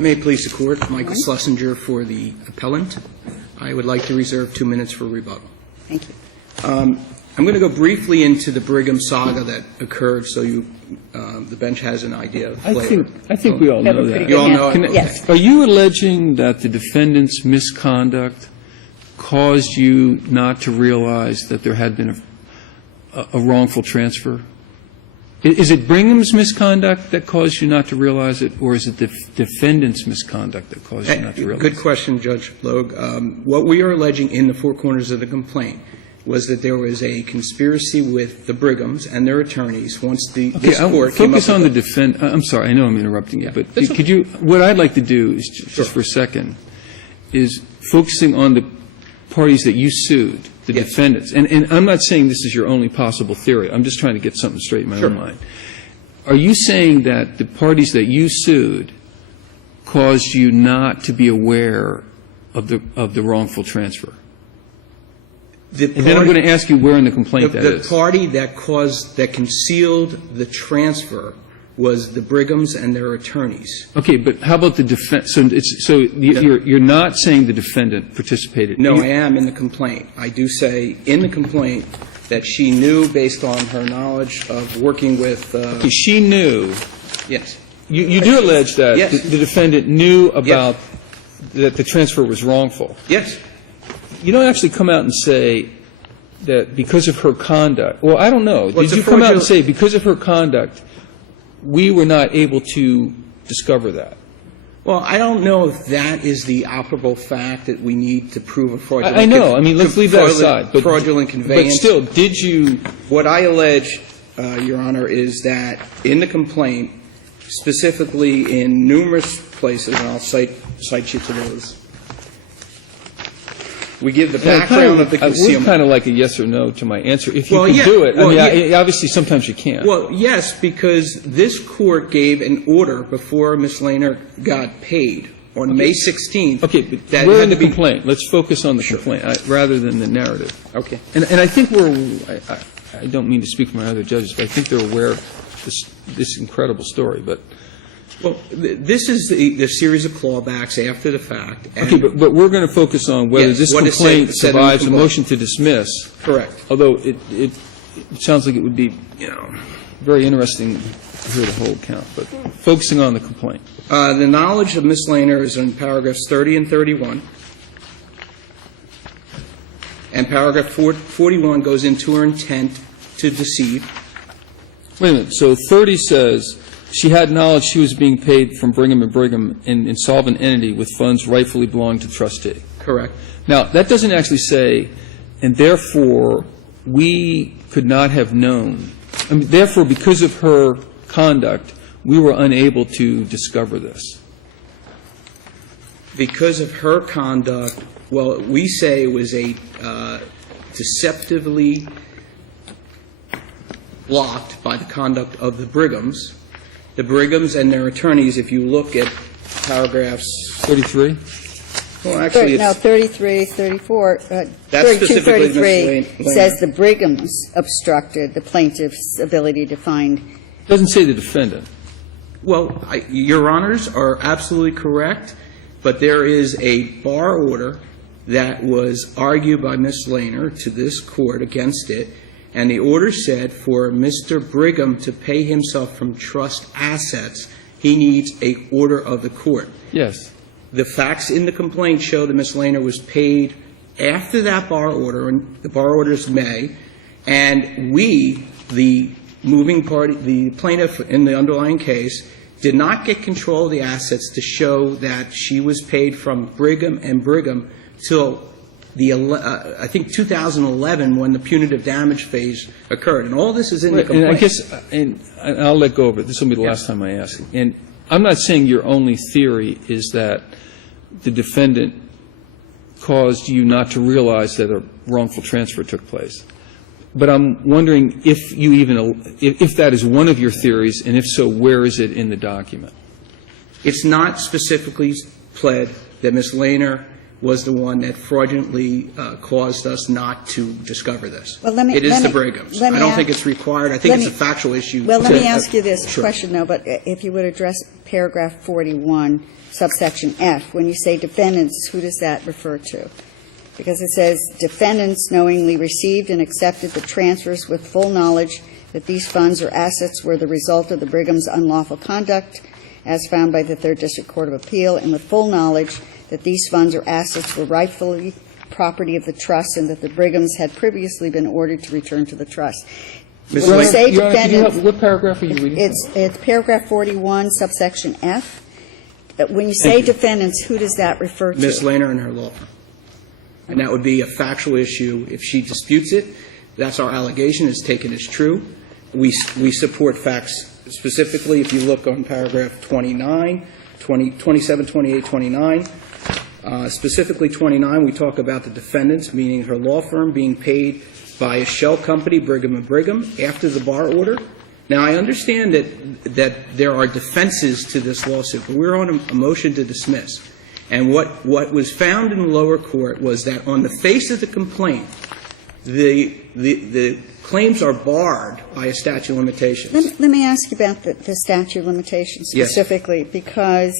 May it please the Court, Michael Schlesinger for the appellant. I would like to reserve 2 minutes for rebuttal. Thank you. I'm going to go briefly into the Brigham saga that occurred so the bench has an idea of flavor. I think we all know that. You all know it? Yes. Are you alleging that the defendant's misconduct caused you not to realize that there had been a wrongful transfer? Is it Brigham's misconduct that caused you not to realize it, or is it the defendant's misconduct that caused you not to realize it? Good question, Judge Logue. What we are alleging in the four corners of the complaint was that there was a conspiracy with the Brighams and their attorneys once this court came up with focus on the defendant. I'm sorry, I know I'm interrupting you, but could you? What I'd like to do is just for a second is focusing on the parties that you sued, the defendants. And I'm not saying this is your only possible theory. I'm just trying to get something straight in my own mind. Are you saying that the parties that you sued caused you not to be aware of the wrongful transfer? And then I'm going to ask you where in the complaint that is. The party that concealed the transfer was the Brighams and their attorneys. Okay, but how about the defense? So you're not saying the defendant participated? No, I am in the complaint. I do say in the complaint that she knew based on her knowledge of working with Okay, she knew. Yes. You do allege that Yes. the defendant knew about that the transfer was wrongful. Yes. You don't actually come out and say that because of her conduct. Well, I don't know. Well, Did you come out and say because of her conduct, we were not able to discover that? Well, I don't know if that is the operable fact that we need to prove a fraudulent. I know. I mean, let's leave that aside. But, fraudulent conveyance. But still, did you? What I allege, Your Honor, is that in the complaint, specifically in numerous places, and I'll cite you to those. We give the background of the concealment. We're kind of like a yes or no to my answer. If you can do it. I mean, obviously, sometimes you can't. Well, yes, because this Court gave an order before Ms. Lehner got paid on May 16th. Okay, but we're in the complaint. Let's focus on the complaint rather than the narrative. Okay. And I think I don't mean to speak for my other judges, but I think they're aware of this incredible story. But well, this is the series of clawbacks after the fact. Okay, but we're going to focus on whether this complaint survives a motion to dismiss. Correct. Although it sounds like it would be, very interesting to hear the whole account. But focusing on the complaint. The knowledge of Ms. Lehner is in paragraphs 30 and 31. And paragraph 41 goes into her intent to deceive. Wait a minute. So 30 says she had knowledge she was being paid from Brigham and Brigham, an insolvent entity with funds rightfully belonging to the trustee. Correct. Now, that doesn't actually say, and therefore, we could not have known. I mean, therefore, because of her conduct, we were unable to discover this. Because of her conduct, well, we say it was a deceptively blocked by the conduct of the Brighams. The Brighams and their attorneys, if you look at paragraphs 33? Well, actually, it's... No, 33, 34, That's 32, specifically 33 Ms. says the Brighams obstructed the plaintiff's ability to find. It doesn't say the defendant. Well, Your Honors are absolutely correct, but there is a bar order that was argued by Ms. Lehner to this Court against it, and the order said for Mr. Brigham to pay himself from trust assets, he needs a order of the Court. Yes. The facts in the complaint show that Ms. Lehner was paid after that bar order, and the bar order is May, and we, the moving party, the plaintiff in the underlying case, did not get control of the assets to show that she was paid from Brigham and Brigham till I think 2011, when the punitive damage phase occurred. And all this is in the complaint. And I guess, and I'll let go of it. This will be the last time I ask. And I'm not saying your only theory is that the defendant caused you not to realize that a wrongful transfer took place. But I'm wondering if you even, if that is one of your theories, and if so, where is it in the document? It's not specifically pled that Ms. Lehner was the one that fraudulently caused us not to discover this. Well, let me- It is let the me- Brighams. let me I don't ask- think it's required. I think let it's a me- factual issue. Well, let me ask you this Sure. question, though, but if you would address paragraph 41, subsection F, when you say defendants, who does that refer to? Because it says, defendants knowingly received and accepted the transfers with full knowledge that these funds or assets were the result of the Brigham's unlawful conduct, as found by the Third District Court of Appeal, and with full knowledge that these funds or assets were rightfully property of the trust and that the Brighams had previously been ordered to return to the trust. Ms. When you Lane- say Your Honor, could you help- defendants, what paragraph are you reading? it's paragraph 41, subsection F. When you say defendants, who does that refer to? Ms. Lehner and her law firm. And that would be a factual issue. If she disputes it, that's our allegation. It's taken as true. We support facts specifically. If you look on paragraph 29, 27, 28, 29, specifically 29, we talk about the defendants, meaning her law firm, being paid by a shell company, Brigham & Brigham, after the bar order. Now, I understand that there are defenses to this lawsuit, but we're on a motion to dismiss. And what was found in the lower court was that on the face of the complaint, the claims are barred by a statute of limitations. Let me ask you about the statute of limitations Yes. specifically, because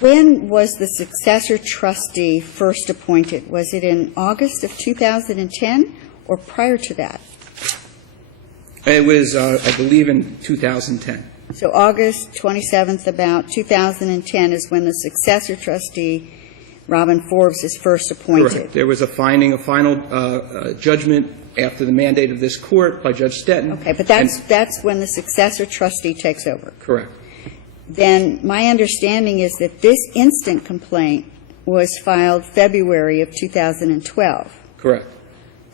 when was the successor trustee first appointed? Was it in August of 2010 or prior to that? It was, I believe, in 2010. So August 27th, about 2010, is when the successor trustee, Robin Forbes, is first appointed. Correct. There was a final judgment after the mandate of this court by Judge Stetton. Okay, but And- that's when the successor trustee takes over. Correct. Then my understanding is that this instant complaint was filed February of 2012. Correct.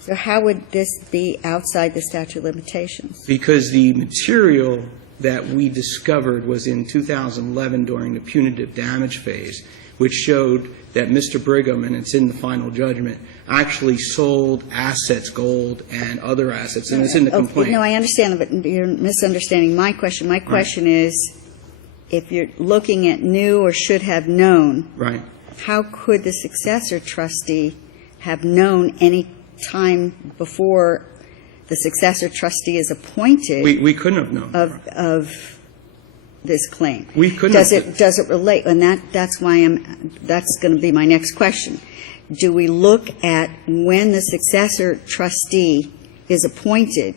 So how would this be outside the statute of limitations? Because the material that we discovered was in 2011 during the punitive damage phase, which showed that Mr. Brigham, and it's in the final judgment, actually sold assets, gold and other assets, and it's in the complaint. No, I understand, but you're misunderstanding my question. My question is, if you're looking at knew or should have known, Right. how could the successor trustee have known any time before the successor trustee is appointed We couldn't have known. of this claim? We couldn't Does have- it relate? And that's why that's going to be my next question. Do we look at when the successor trustee is appointed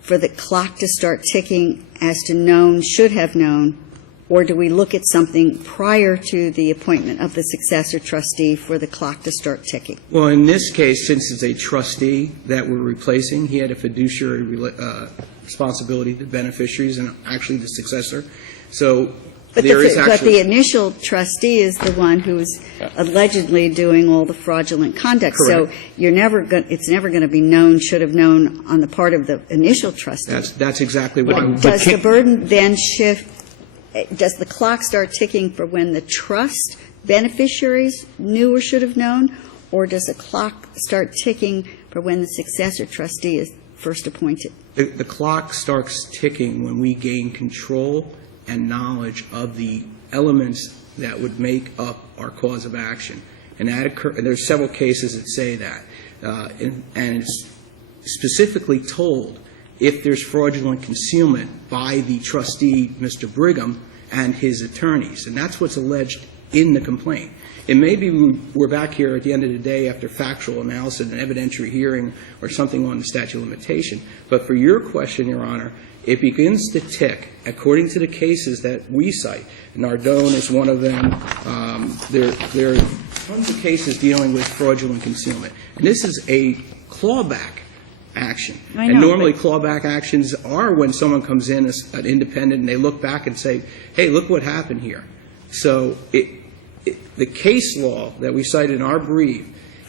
for the clock to start ticking as to known, should have known, or do we look at something prior to the appointment of the successor trustee for the clock to start ticking? Well, in this case, since it's a trustee that we're replacing, he had a fiduciary responsibility to beneficiaries and actually the successor. So there is But the actually. initial trustee is the one who's allegedly doing all the fraudulent conduct. Correct. So it's never going to be known, should have known on the part of the initial trustee. That's exactly why. Does the burden then shift? Does the clock start ticking for when the trust beneficiaries knew or should have known, or does the clock start ticking for when the successor trustee is first appointed? The clock starts ticking when we gain control and knowledge of the elements that would make up our cause of action. And there's several cases that say that. And it's specifically told if there's fraudulent concealment by the trustee, Mr. Brigham, and his attorneys. And that's what's alleged in the complaint. It may be we're back here at the end of the day after factual analysis, an evidentiary hearing, or something on the statute of limitation. But for your question, Your Honor, it begins to tick according to the cases that we cite. Nardone is one of them. There are tons of cases dealing with fraudulent concealment. And this is a clawback action. I know, And normally but- clawback actions are when someone comes in as an independent and they look back and say, hey, look what happened here. So the case law that we cite in our brief,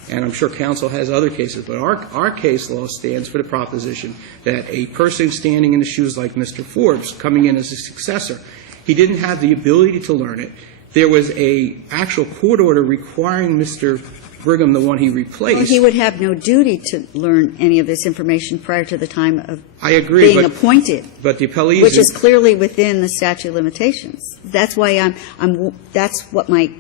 and I'm sure counsel has other cases, but our case law stands for the proposition that a person standing in the shoes like Mr. Forbes, coming in as a successor, he didn't have the ability to learn it. There was a actual court order requiring Mr. Brigham, the one he replaced. Well, he would have no duty to learn any of this information prior to the time of I agree, being appointed, but the appellees. which is clearly within the statute of limitations. That's why that's what my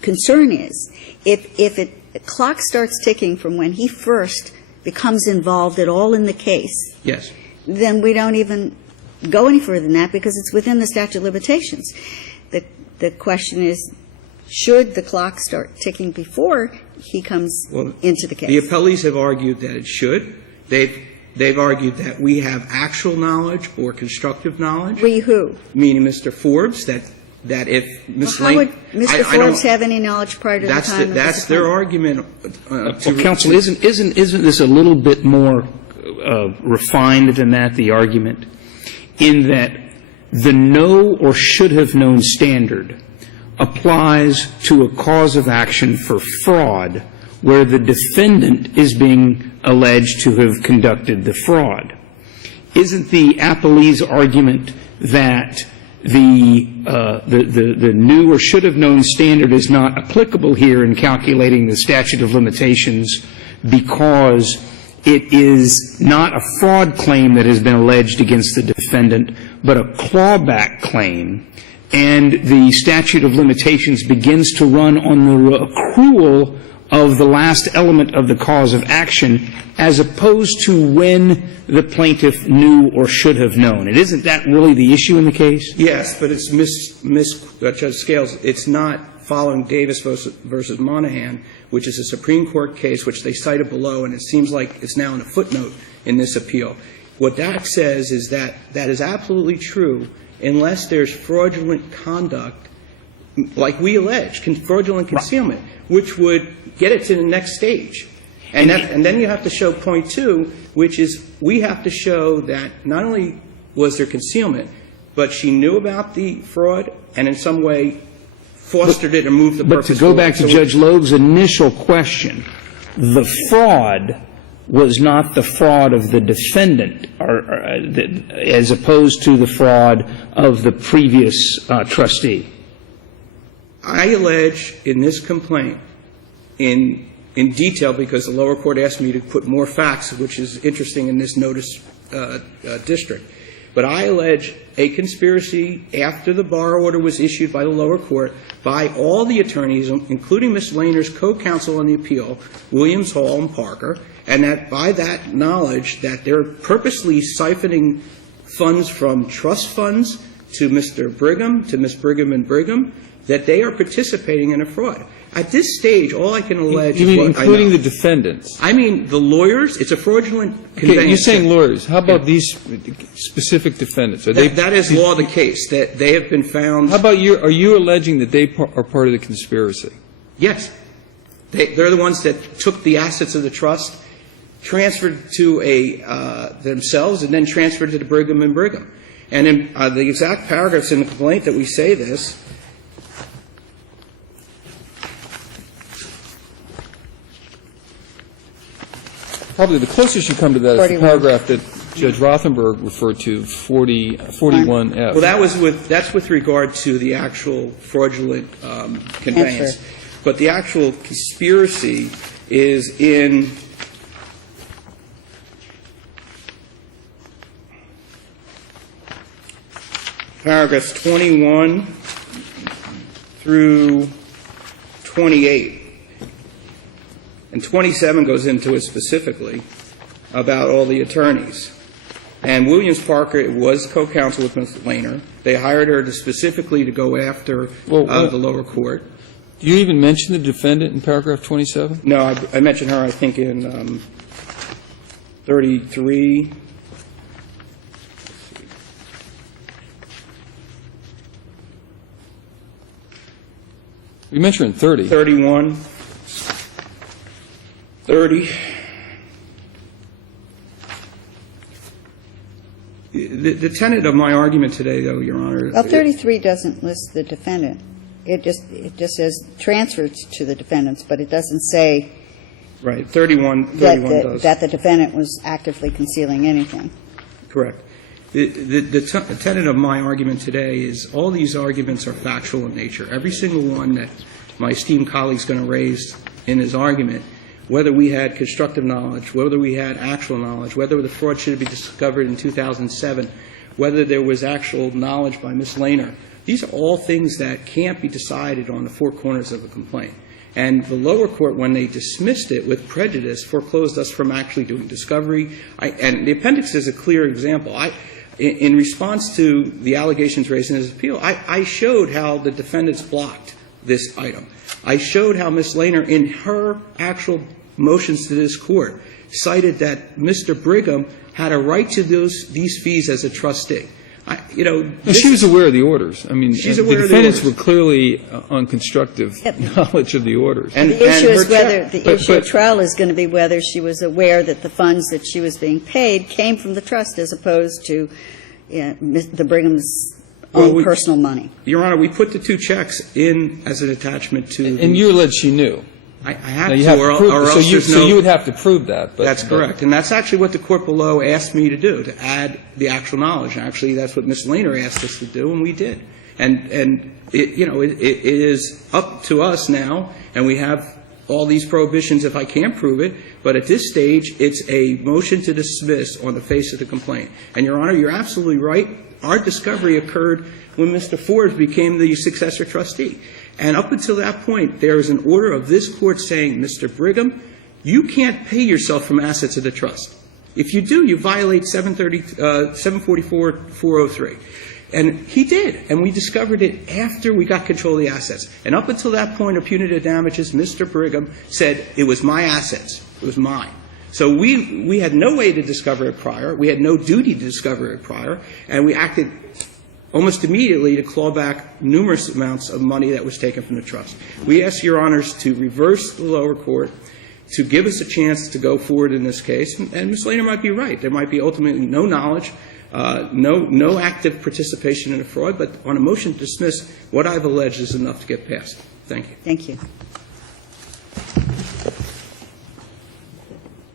concern is, if the clock starts ticking from when he first becomes involved at all in the case, Yes. then we don't even go any further than that because it's within the statute of limitations. The question is, should the clock start ticking before he comes into the case? The appellees have argued that it should. They've argued that we have actual knowledge or constructive knowledge. We who? Meaning Mr. Forbes, that if Ms. How would Mr. Forbes have any knowledge prior to the time of his That's their argument. Counsel, isn't this a little bit more refined than that, the argument, in that the know or should have known standard applies to a cause of action for fraud where the defendant is being alleged to have conducted the fraud? Isn't the appellee's argument that the new or should have known standard is not applicable here in calculating the statute of limitations because it is not a fraud claim that has been alleged against the defendant, but a clawback claim, and the statute of limitations begins to run on the accrual of the last element of the cause of action as opposed to when the plaintiff knew or should have known? And isn't that really the issue in the case? Yes, but it's Judge Scales, it's not following Davis versus Monahan, which is a Supreme Court case which they cited below, and it seems like it's now in a footnote in this appeal. What that says is that that is absolutely true unless there's fraudulent conduct, like we allege, fraudulent concealment, which would get it to the next stage. And then you have to show point two, which is we have to show that not only was there concealment, but she knew about the fraud and in some way fostered it or moved the purpose forward. But to go back to Judge Loeb's initial question, the fraud was not the fraud of the defendant as opposed to the fraud of the previous trustee. I allege in this complaint in detail, because the lower court asked me to put more facts, which is interesting in this notice district. But I allege a conspiracy after the bar order was issued by the lower court by all the attorneys, including Ms. Lehner's co-counsel on the appeal, Williams, Hall, and Parker, and that by that knowledge that they're purposely siphoning funds from trust funds to Mr. Brigham, to Ms. Brigham and Brigham, that they are participating in a fraud. At this stage, all I can allege is what I know. Including the defendants? I mean, the lawyers, it's a fraudulent conveyance. Okay, you're saying lawyers. How about these specific defendants? Are that is law of the case, that they have been found. How about are you alleging that they are part of the conspiracy? Yes. They're the ones that took the assets of the trust, transferred to themselves, and then transferred to the Brigham and Brigham. And in the exact paragraphs in the complaint that we say this, probably the closest you come to that is the paragraph that Judge Rothenberg referred to, 41F. Well, that's with regard to the actual fraudulent conveyance. But the actual conspiracy is in paragraphs 21 through 28. And 27 goes into it specifically about all the attorneys. And Williams Parker was co-counsel with Ms. Lehner. They hired her specifically to go after the lower court. Do you even mention the defendant in paragraph 27? No, I mentioned her, I think, in 33. You mentioned in 30. 31. 30. The tenet of my argument today, though, Your Honor. Well, 33 doesn't list the defendant. It just says transfers to the defendants, but it doesn't say. Right. 31 does. That the defendant was actively concealing anything. Correct. The tenet of my argument today is all these arguments are factual in nature. Every single one that my esteemed colleague is going to raise in his argument, whether we had constructive knowledge, whether we had actual knowledge, whether the fraud should be discovered in 2007, whether there was actual knowledge by Ms. Lehner These are all things that can't be decided on the four corners of a complaint. And the lower court, when they dismissed it with prejudice, foreclosed us from actually doing discovery. And the appendix is a clear example. In response to the allegations raised in his appeal, I showed how the defendants blocked this item. I showed how Ms. Lehner, in her actual motions to this court, cited that Mr. Brigham had a right to these fees as a trustee. She was aware of the orders. I mean, she's the aware of the defendants orders. were clearly on constructive knowledge of the orders. The issue is whether the issue at trial is going to be whether she was aware that the funds that she was being paid came from the trust as opposed to the Brigham's own personal money. Your Honor, we put the two checks in as an attachment to And you allege she knew. I have to, or else there's no... So you would have to prove that. That's correct. And that's actually what the court below asked me to do, to add the actual knowledge. Actually, that's what Ms. Lehner asked us to do, and we did. And it is up to us now, and we have all these prohibitions if I can't prove it, but at this stage, it's a motion to dismiss on the face of the complaint. And, Your Honor, you're absolutely right. Our discovery occurred when Mr. Ford became the successor trustee. And up until that point, there is an order of this court saying, Mr. Brigham, you can't pay yourself from assets of the trust. If you do, you violate 744-403. And he did, and we discovered it after we got control of the assets. And up until that point of punitive damages, Mr. Brigham said, it was my assets. It was mine. So we had no way to discover it prior. We had no duty to discover it prior. And we acted almost immediately to claw back numerous amounts of money that was taken from the trust. We ask Your Honors to reverse the lower court, to give us a chance to go forward in this case. And Ms. Lehner might be right. There might be ultimately no knowledge, no active participation in a fraud, but on a motion to dismiss, what I've alleged is enough to get passed. Thank you. Thank you.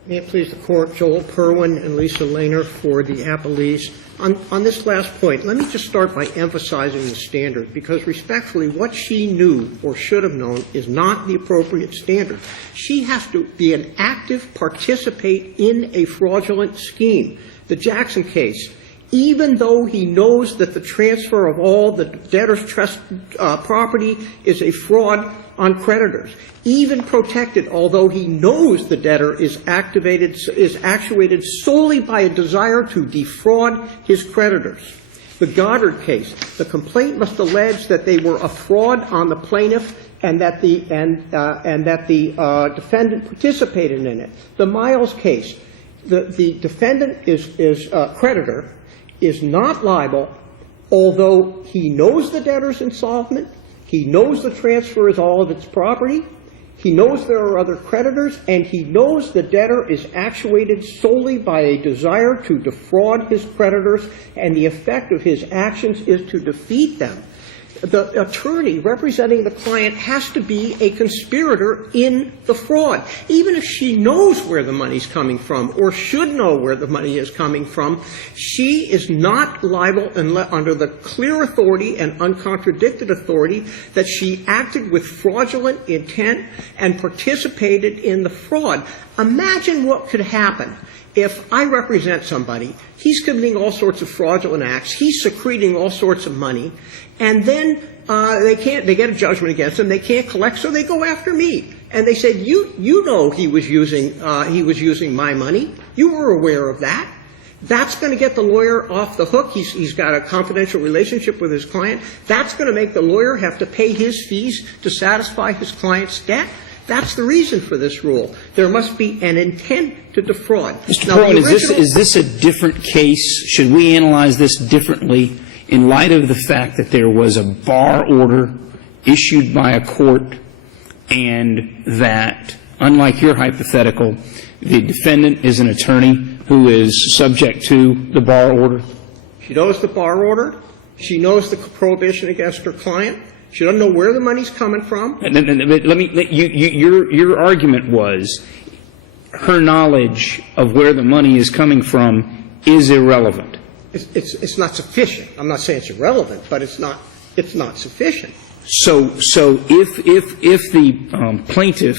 May it please the Court, Joel Perwin and Lisa Lehner for the appellees. On this last point, let me just start by emphasizing the standard, because respectfully, what she knew or should have known is not the appropriate standard. She has to be an active participant in a fraudulent scheme. The Jackson case, even though he knows that the transfer of all the debtor's trust property is a fraud on creditors, even protected, although he knows the debtor is actuated solely by a desire to defraud his creditors. The Goddard case, the complaint must allege that they were a fraud on the plaintiff and that the defendant participated in it. The Miles case, the defendant is creditor is not liable, although he knows the debtor's insolvent, he knows the transfer is all of its property, he knows there are other creditors, and he knows the debtor is actuated solely by a desire to defraud his creditors, and the effect of his actions is to defeat them. The attorney representing the client has to be a conspirator in the fraud. Even if she knows where the money's coming from or should know where the money is coming from, she is not liable under the clear authority and uncontradicted authority that she acted with fraudulent intent and participated in the fraud. Imagine what could happen if I represent somebody, he's committing all sorts of fraudulent acts, he's secreting all sorts of money, and then they get a judgment against him, they can't collect, so they go after me. And they said, you know he was using my money. You were aware of that. That's going to get the lawyer off the hook. He's got a confidential relationship with his client. That's going to make the lawyer have to pay his fees to satisfy his client's debt. That's the reason for this rule. There must be an intent to defraud. Mr. Perlin, is this a different case? Should we analyze this differently in light of the fact that there was a bar order issued by a court and that, unlike your hypothetical, the defendant is an attorney who is subject to the bar order? She knows the bar order. She knows the prohibition against her client. She doesn't know where the money's coming from. Your argument was her knowledge of where the money is coming from is irrelevant. It's not sufficient. I'm not saying it's irrelevant, but it's not sufficient. So if the plaintiff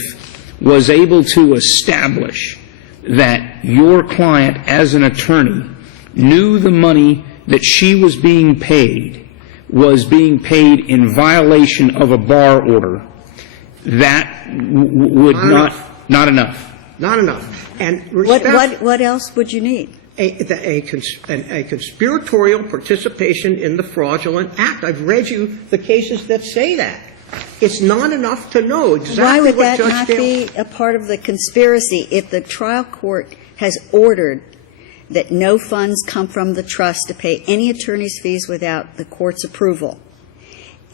was able to establish that your client as an attorney knew the money that she was being paid was being paid in violation of a bar order, that would not enough. Not enough. And What else would you need? a conspiratorial participation in the fraudulent act. I've read you the cases that say that. It's not enough to know exactly what Judge Dale... Why would that not be a part of the conspiracy if the trial court has ordered that no funds come from the trust to pay any attorney's fees without the court's approval?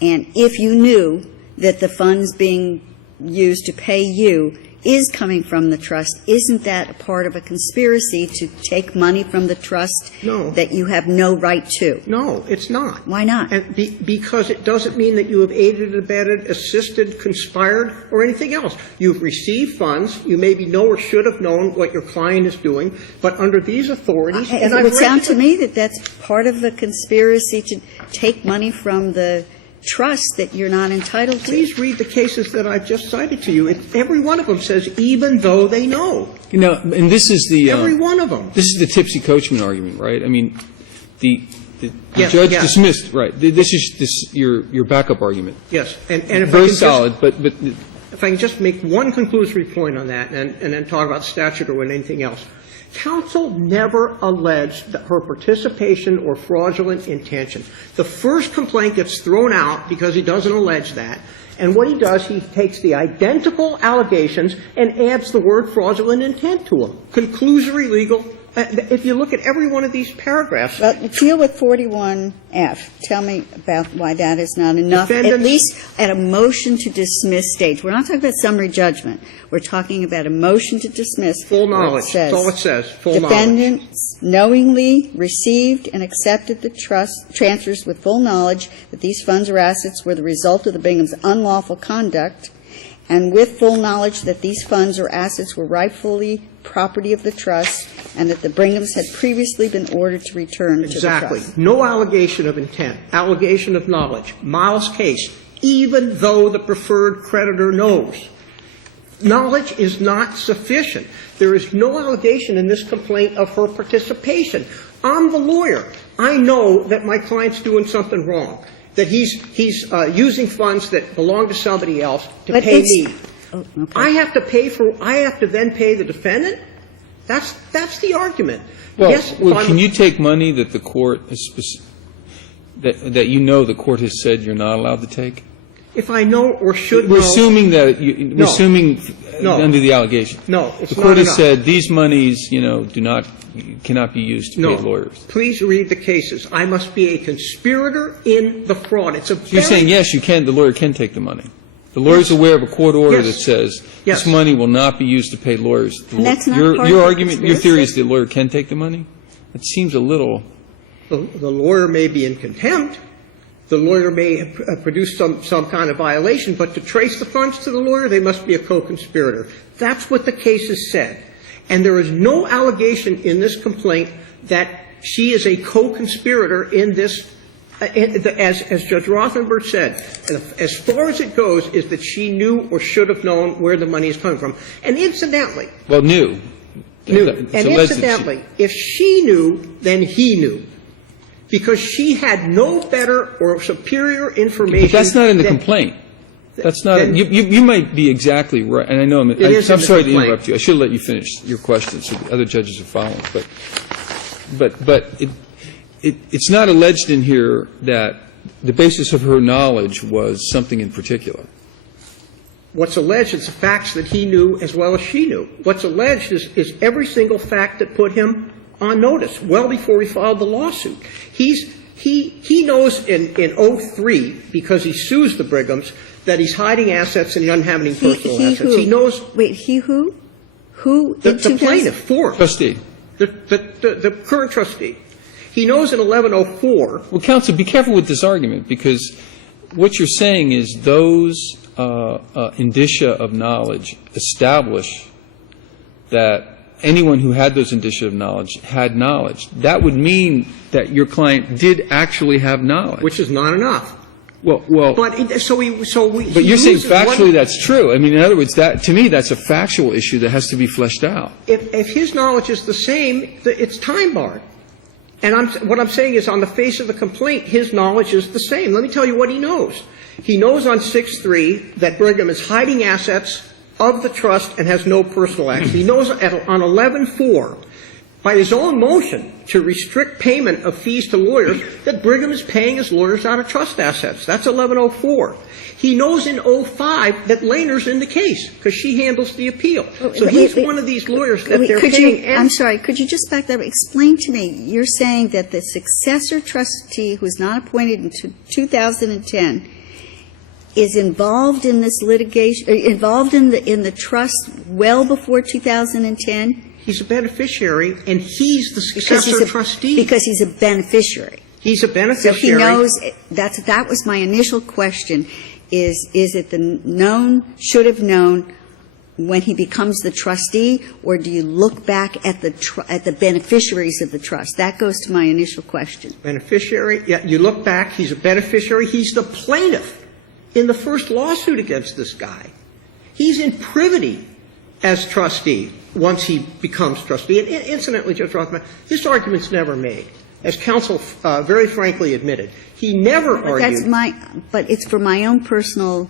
And if you knew that the funds being used to pay you is coming from the trust, isn't that a part of a conspiracy to take money from the trust that you have no right to? No, it's not. Why not? And because it doesn't mean that you have aided, abetted, assisted, conspired, or anything else. You've received funds. You maybe know or should have known what your client is doing, but under these authorities... It would sound to me that that's part of a conspiracy to take money from the trust that you're not entitled to. Please read the cases that I've just cited to you. Every one of them says, even though they know. You know, and this is the... Every one of them. This is the tipsy coachman argument, right? I mean, the Yes, judge yes. dismissed, right. This is your backup argument. Yes. And if Very I can solid, but... If I can just make one conclusory point on that and then talk about statute or anything else. Counsel never alleged that her participation or fraudulent intention. The first complaint gets thrown out because he doesn't allege that. And what he does, he takes the identical allegations and adds the word fraudulent intent to them. Conclusory legal. If you look at every one of these paragraphs. But deal with 41F. Tell me about why that is not enough, at least at a motion to dismiss stage. We're not talking about summary judgment. We're talking about a motion to dismiss. Full knowledge. That's all it says. Full knowledge. Defendants knowingly received and accepted the trust transfers with full knowledge that these funds or assets were the result of the Bingham's unlawful conduct, and with full knowledge that these funds or assets were rightfully property of the trust, and that the Binghams had previously been ordered to return to the trust. Exactly. No allegation of intent. Allegation of knowledge. Miles' case, even though the preferred creditor knows. Knowledge is not sufficient. There is no allegation in this complaint of her participation. I'm the lawyer. I know that my client's doing something wrong, that he's using funds that belong to somebody else to pay me. Oh, okay. I have to then pay the defendant? That's the argument. Well, yes, can you take money that the court has that you know the court has said you're not allowed to take? If I know or should We're know. assuming that we're assuming under the allegation. No, it's the court not has enough. said these monies, cannot be used to pay lawyers. Please read the cases. I must be a conspirator in the fraud. It's a You're saying yes, you can. The lawyer can take the money. The lawyer's aware of a court order that says this money will not be used to pay lawyers. And that's not part your of the argument, your theory is the lawyer can take the money? It seems a little. The lawyer may be in contempt. The lawyer may have produced some kind of violation, but to trace the funds to the lawyer, they must be a co-conspirator. That's what the case has said. And there is no allegation in this complaint that she is a co-conspirator in this. As Judge Rothenberg said, as far as it goes, is that she knew or should have known where the money is coming from. And incidentally. Well, knew. And incidentally, if she knew, then he knew. Because she had no better or superior information. But that's not in the complaint. That's not. You might be exactly right. And I know I'm sorry to interrupt you. I should have let you finish your question so the other judges are following. But it's not alleged in here that the basis of her knowledge was something in particular. What's alleged is the facts that he knew as well as she knew. What's alleged is every single fact that put him on notice well before he filed the lawsuit. He knows in 2003, because he sues the Brighams, that he's hiding assets and he doesn't have any personal assets. Who? He knows. Wait, he who? Who? The plaintiff, Ford. Trustee. The current trustee. He knows in 1104. Well, counsel, be careful with this argument, because what you're saying is those indicia of knowledge establish that anyone who had those indicia of knowledge had knowledge. That would mean that your client did actually have knowledge. Which is not enough. Well. But you're saying factually that's true. I mean, in other words, to me, that's a factual issue that has to be fleshed out. If his knowledge is the same, it's time barred. And what I'm saying is, on the face of the complaint, his knowledge is the same. Let me tell you what he knows. He knows on 6-3 that Brigham is hiding assets of the trust and has no personal acts. He knows on 11-4, by his own motion to restrict payment of fees to lawyers, that Brigham is paying his lawyers out of trust assets. That's 11-04. He knows in 05 that Lehner's in the case because she handles the appeal. So he's one of these lawyers that they're paying. I'm sorry. Could you just back that up? Explain to me. You're saying that the successor trustee who was not appointed in 2010 is involved in this litigation, involved in the trust well before 2010? He's a beneficiary, and he's the successor trustee. Because he's a beneficiary. He's a beneficiary. So he knows, that was my initial question, is it the known, should have known when he becomes the trustee, or do you look back at the beneficiaries of the trust? That goes to my initial question. Beneficiary, yeah, you look back, he's a beneficiary, he's the plaintiff in the first lawsuit against this guy. He's in privity as trustee once he becomes trustee. And incidentally, Judge Rothman, this argument's never made. As counsel very frankly admitted, he never argued. But it's for my own personal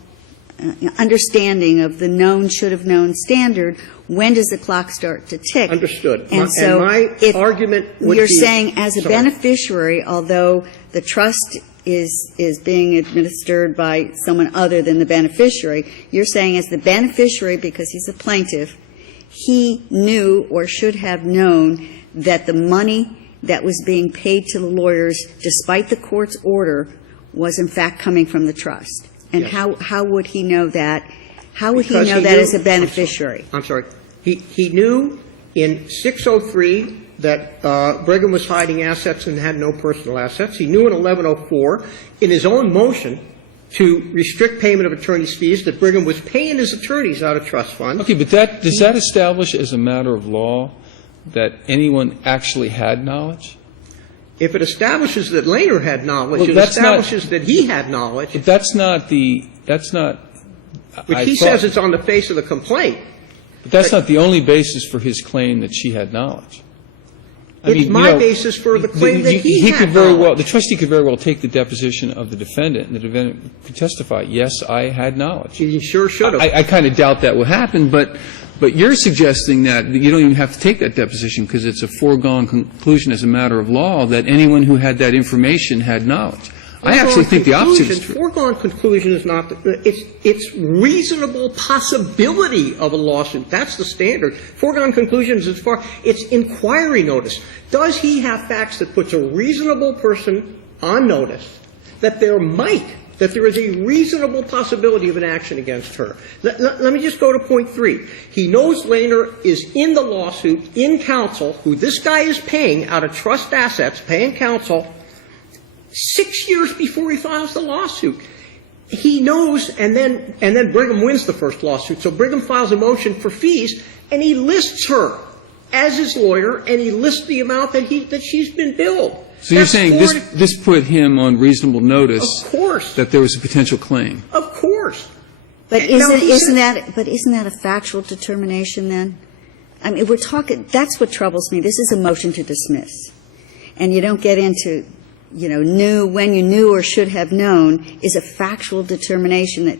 understanding of the known, should have known standard. When does the clock start to tick? Understood. And so my argument would you're be, saying as a beneficiary, although the trust is being administered by someone other than the beneficiary, you're saying as the beneficiary, because he's a plaintiff, he knew or should have known that the money that was being paid to the lawyers, despite the court's order, was in fact coming from the trust. And yes. How would he know that? How would he know that as a beneficiary? I'm sorry. He knew in 603 that Brigham was hiding assets and had no personal assets. He knew in 1104, in his own motion, to restrict payment of attorney's fees, that Brigham was paying his attorneys out of trust funds. Okay, but does that establish as a matter of law that anyone actually had knowledge? If it establishes that Lehner had knowledge, it establishes that he had knowledge. But that's not. Which he says it's on the face of the complaint. But that's not the only basis for his claim that she had knowledge. It's my basis for the claim that he had knowledge. The trustee could very well take the deposition of the defendant, and the defendant could testify, yes, I had knowledge. He sure should have. I kind of doubt that will happen, but you're suggesting that you don't even have to take that deposition because it's a foregone conclusion as a matter of law that anyone who had that information had knowledge. I actually think the opposite is true. Foregone conclusion is not it's reasonable possibility of a lawsuit. That's the standard. Foregone conclusions it's inquiry notice. Does he have facts that puts a reasonable person on notice that there is a reasonable possibility of an action against her? Let me just go to point 3. He knows Lehner is in the lawsuit, in counsel, who this guy is paying out of trust assets, paying counsel, 6 years before he files the lawsuit. He knows, and then Brigham wins the first lawsuit. So Brigham files a motion for fees, and he lists her as his lawyer, and he lists the amount that she's been billed. So you're saying this put him on reasonable notice? Of course. That there was a potential claim? Of course. But isn't that a factual determination then? I mean, we're talking. That's what troubles me. This is a motion to dismiss, and you don't get into. When you knew or should have known is a factual determination that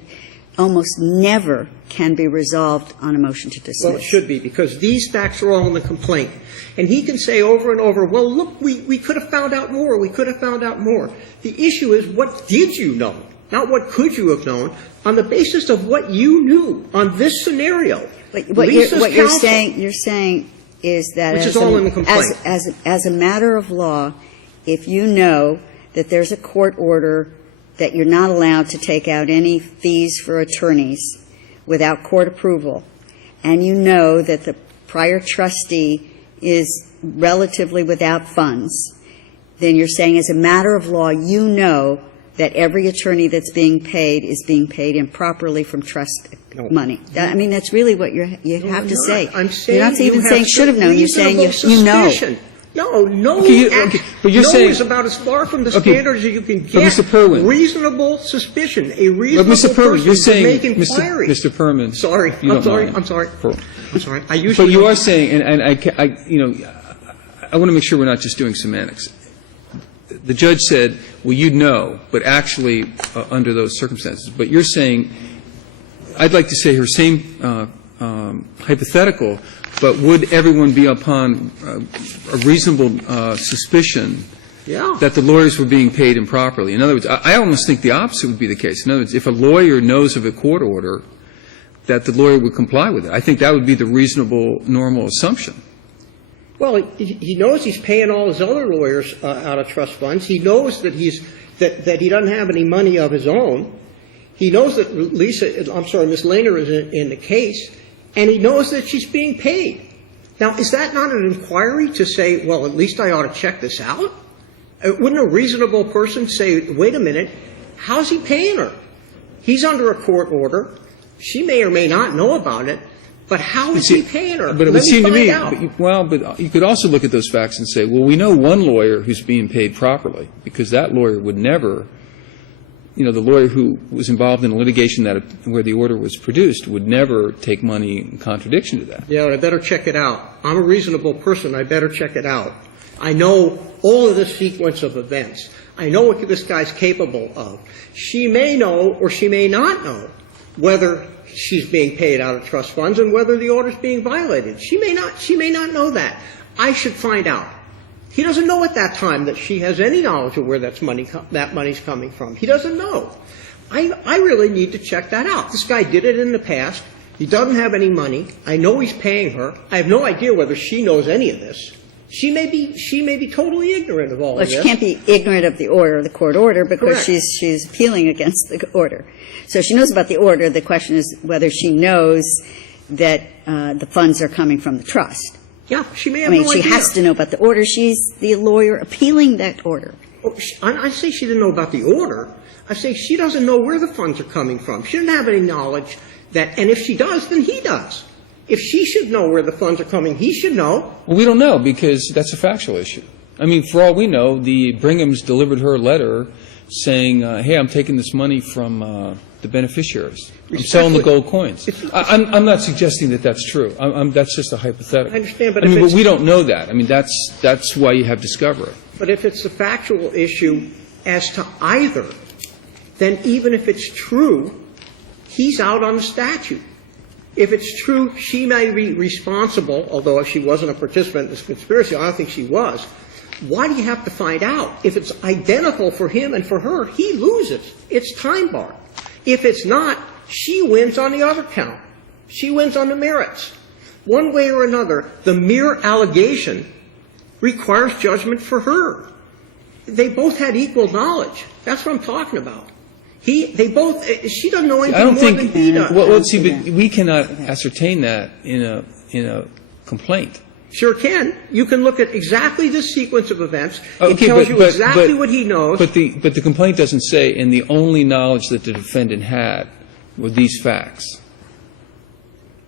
almost never can be resolved on a motion to dismiss. Well, it should be, because these facts are all in the complaint. And he can say over and over, well, look, we could have found out more. We could have found out more. The issue is, what did you know? Not what could you have known, on the basis of what you knew on this scenario. What you're saying is that which is all in the complaint. As a matter of law, if you know that there's a court order that you're not allowed to take out any fees for attorneys without court approval, and you know that the prior trustee is relatively without funds, then you're saying as a matter of law, you know that every attorney that's being paid is being paid improperly from trust money. I mean, that's really what you have to say. I'm saying you're not even saying should have known. You're saying you know. No, but you're saying is about as far from the standard as you can get. Mr. Perwin, reasonable suspicion, a reasonable Mr. Perwin, you're saying, make inquiry. Mr. Perwin. I'm sorry. I usually. But you are saying, and I want to make sure we're not just doing semantics. The judge said, well, you'd know, but actually under those circumstances. But you're saying, I'd like to say her same hypothetical, but would everyone be upon a reasonable suspicion that the lawyers were being paid improperly? In other words, I almost think the opposite would be the case. In other words, if a lawyer knows of a court order, that the lawyer would comply with it. I think that would be the reasonable, normal assumption. Well, he knows he's paying all his other lawyers out of trust funds. He knows that that he doesn't have any money of his own. He knows that Miss Lehner is in the case, and he knows that she's being paid. Now, is that not an inquiry to say, well, at least I ought to check this out? Wouldn't a reasonable person say, wait a minute, how's he paying her? He's under a court order. She may or may not know about it. But how is he paying her? But it would seem to me, but you could also look at those facts and say, well, we know one lawyer who's being paid properly, because that lawyer would never, the lawyer who was involved in a litigation where the order was produced would never take money in contradiction to that. Yeah, I better check it out. I'm a reasonable person. I better check it out. I know all of this sequence of events. I know what this guy's capable of. She may know or she may not know whether she's being paid out of trust funds and whether the order's being violated. She may not know that. I should find out. He doesn't know at that time that she has any knowledge of where that money's coming from. He doesn't know. I really need to check that out. This guy did it in the past. He doesn't have any money. I know he's paying her. I have no idea whether she knows any of this. She may be totally ignorant of all of this. Well, she can't be ignorant of the order, the court order, because Correct. she's appealing against the order. So she knows about the order. The question is whether she knows that the funds are coming from the trust. Yeah, she may have no idea. She has to know about the order. She's the lawyer appealing that order. I say she didn't know about the order. I say she doesn't know where the funds are coming from. She doesn't have any knowledge that, and if she does, then he does. If she should know where the funds are coming, he should know. Well, we don't know, because that's a factual issue. I mean, for all we know, the Brighams delivered her a letter saying, hey, I'm taking this money from the beneficiaries. I'm selling the gold coins. I'm not suggesting that that's true. That's just a hypothetical. I understand, but but we don't know that. I mean, that's why you have discovery. But if it's a factual issue as to either, then even if it's true, he's out on the statute. If it's true, she may be responsible, although if she wasn't a participant in this conspiracy, I don't think she was. Why do you have to find out? If it's identical for him and for her, he loses. It's time barred. If it's not, she wins on the other count. She wins on the merits. One way or another, the mere allegation requires judgment for her. They both had equal knowledge. That's what I'm talking about. She doesn't know anything more than he does. Well, let's see, but we cannot ascertain that in a complaint. Sure can. You can look at exactly this sequence of events. It tells you exactly what he knows. But the complaint doesn't say, and the only knowledge that the defendant had were these facts.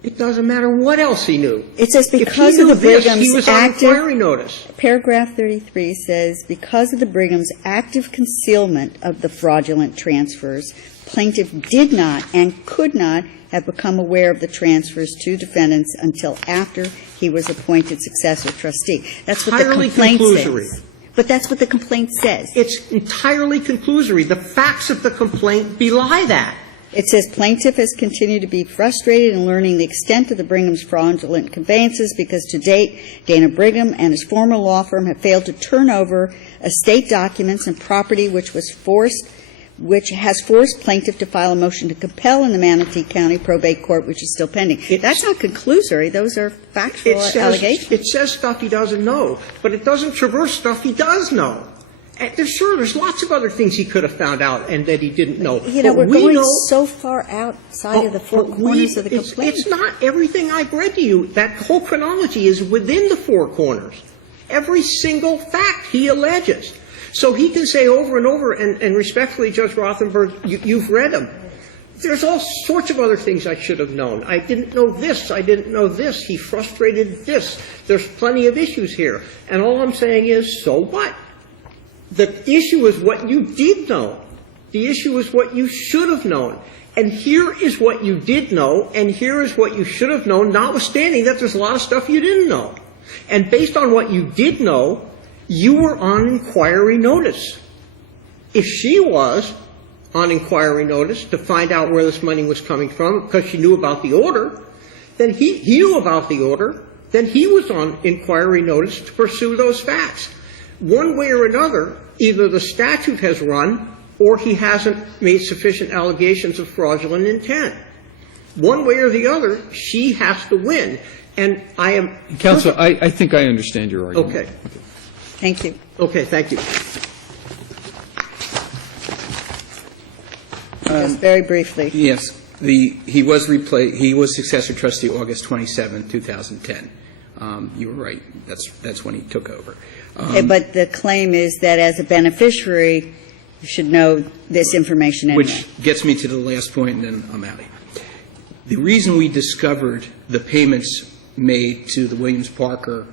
It doesn't matter what else he knew. It says If because he of knew the this, Brigham's he was on active inquiry notice. Paragraph 33 says, because of the Brigham's active concealment of the fraudulent transfers, plaintiff did not and could not have become aware of the transfers to defendants until after he was appointed successor trustee. That's what the complaint says. But that's what the complaint says. It's entirely conclusory. The facts of the complaint belie that. It says plaintiff has continued to be frustrated in learning the extent of the Brigham's fraudulent conveyances because to date, Dana Brigham and his former law firm have failed to turn over estate documents and property which has forced plaintiff to file a motion to compel in the Manatee County Probate Court, which is still pending. That's not conclusory. Those are factual allegations. It says stuff he doesn't know, but it doesn't traverse stuff he does know. And there's lots of other things he could have found out and that he didn't know. We're going so far outside of the four corners of the complaint. It's not everything I've read to you. That whole chronology is within the four corners. Every single fact he alleges. So he can say over and over, and respectfully, Judge Rothenberg, you've read them. There's all sorts of other things I should have known. I didn't know this. I didn't know this. He frustrated this. There's plenty of issues here. And all I'm saying is, so what? The issue is what you did know. The issue is what you should have known. And here is what you did know, and here is what you should have known, notwithstanding that there's a lot of stuff you didn't know. And based on what you did know, you were on inquiry notice. If she was on inquiry notice to find out where this money was coming from because she knew about the order, then he knew about the order, then he was on inquiry notice to pursue those facts. One way or another, either the statute has run or he hasn't made sufficient allegations of fraudulent intent. One way or the other, she has to win. And I am... Counsel, I think I understand your argument. Okay. Thank you. Okay, thank you. Just very briefly. Yes. He was successor trustee August 27, 2010. You were right. That's when he took over. Okay, but the claim is that as a beneficiary, you should know this information anyway. Which gets me to the last point, and then I'm out of here. The reason we discovered the payments made to the Williams Parker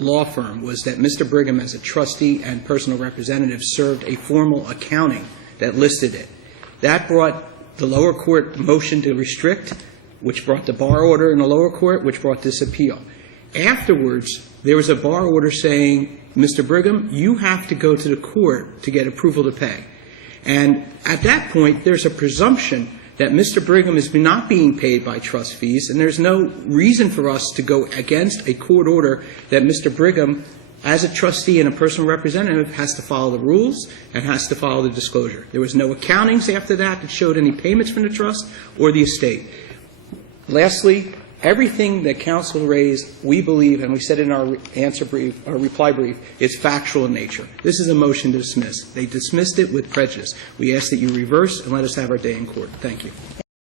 law firm was that Mr. Brigham, as a trustee and personal representative, served a formal accounting that listed it. That brought the lower court motion to restrict, which brought the bar order in the lower court, which brought this appeal. Afterwards, there was a bar order saying, Mr. Brigham, you have to go to the court to get approval to pay. And at that point, there's a presumption that Mr. Brigham is not being paid by trust fees, and there's no reason for us to go against a court order that Mr. Brigham, as a trustee and a personal representative, has to follow the rules and has to follow the disclosure. There was no accountings after that showed any payments from the trust or the estate. Lastly, everything that counsel raised, we believe, and we said in our answer brief, our reply brief, is factual in nature. This is a motion to dismiss. They dismissed it with prejudice. We ask that you reverse and let us have our day in court. Thank you.